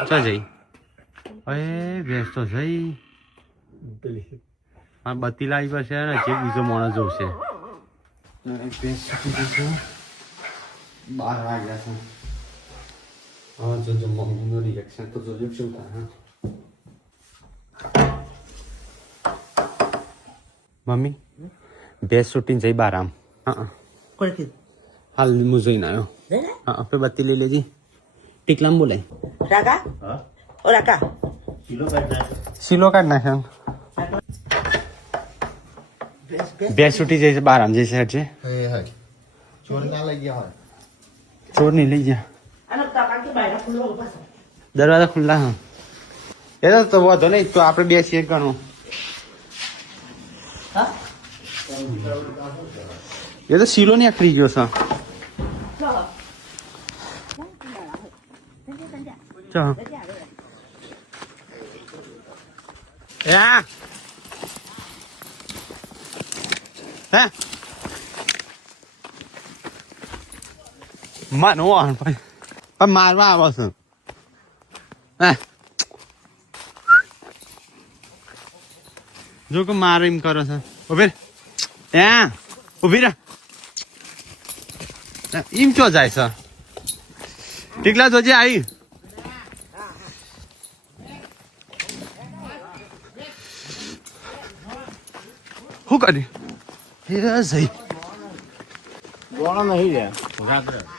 ચા જઈ અરે ભેંસ તો જઈ આ બત્તી લાવી પડશે ને જે બીજો માણસ જોશે ભેંસ 12 વાગ્યા છે હા જો મમ્મીનું રિએક્શન તો જોજો શું થાય મમ્મી ભેંસ છૂટીને જઈ બાર આમ હા હાલ હું જઈને આવ્યો હા આપણે બત્તી લઈ લેજી ટીકલામ બોલાય રાકા ઓ રાકા સિલો કાઢ નાખે ભેંસ છૂટી જાય છે બાર આમ જઈશે હટશે ચોર નહીં લઈ ગયા દરવાજા ખુલ્લા હા એ તો વાંધો નહીં તો આપણે બેસીએ ઘણું એ તો શીલો ને આખરી ગયો છે ચાલ યા હે માનો પણ મારવા આવો છે હે જો કે મારે એમ કરો છે ઉભી ત્યાં ઉભી રહે એમ ચો જાય છે ટીકલા જોજે આવી શું કરી જઈ ગોળો નહીં રે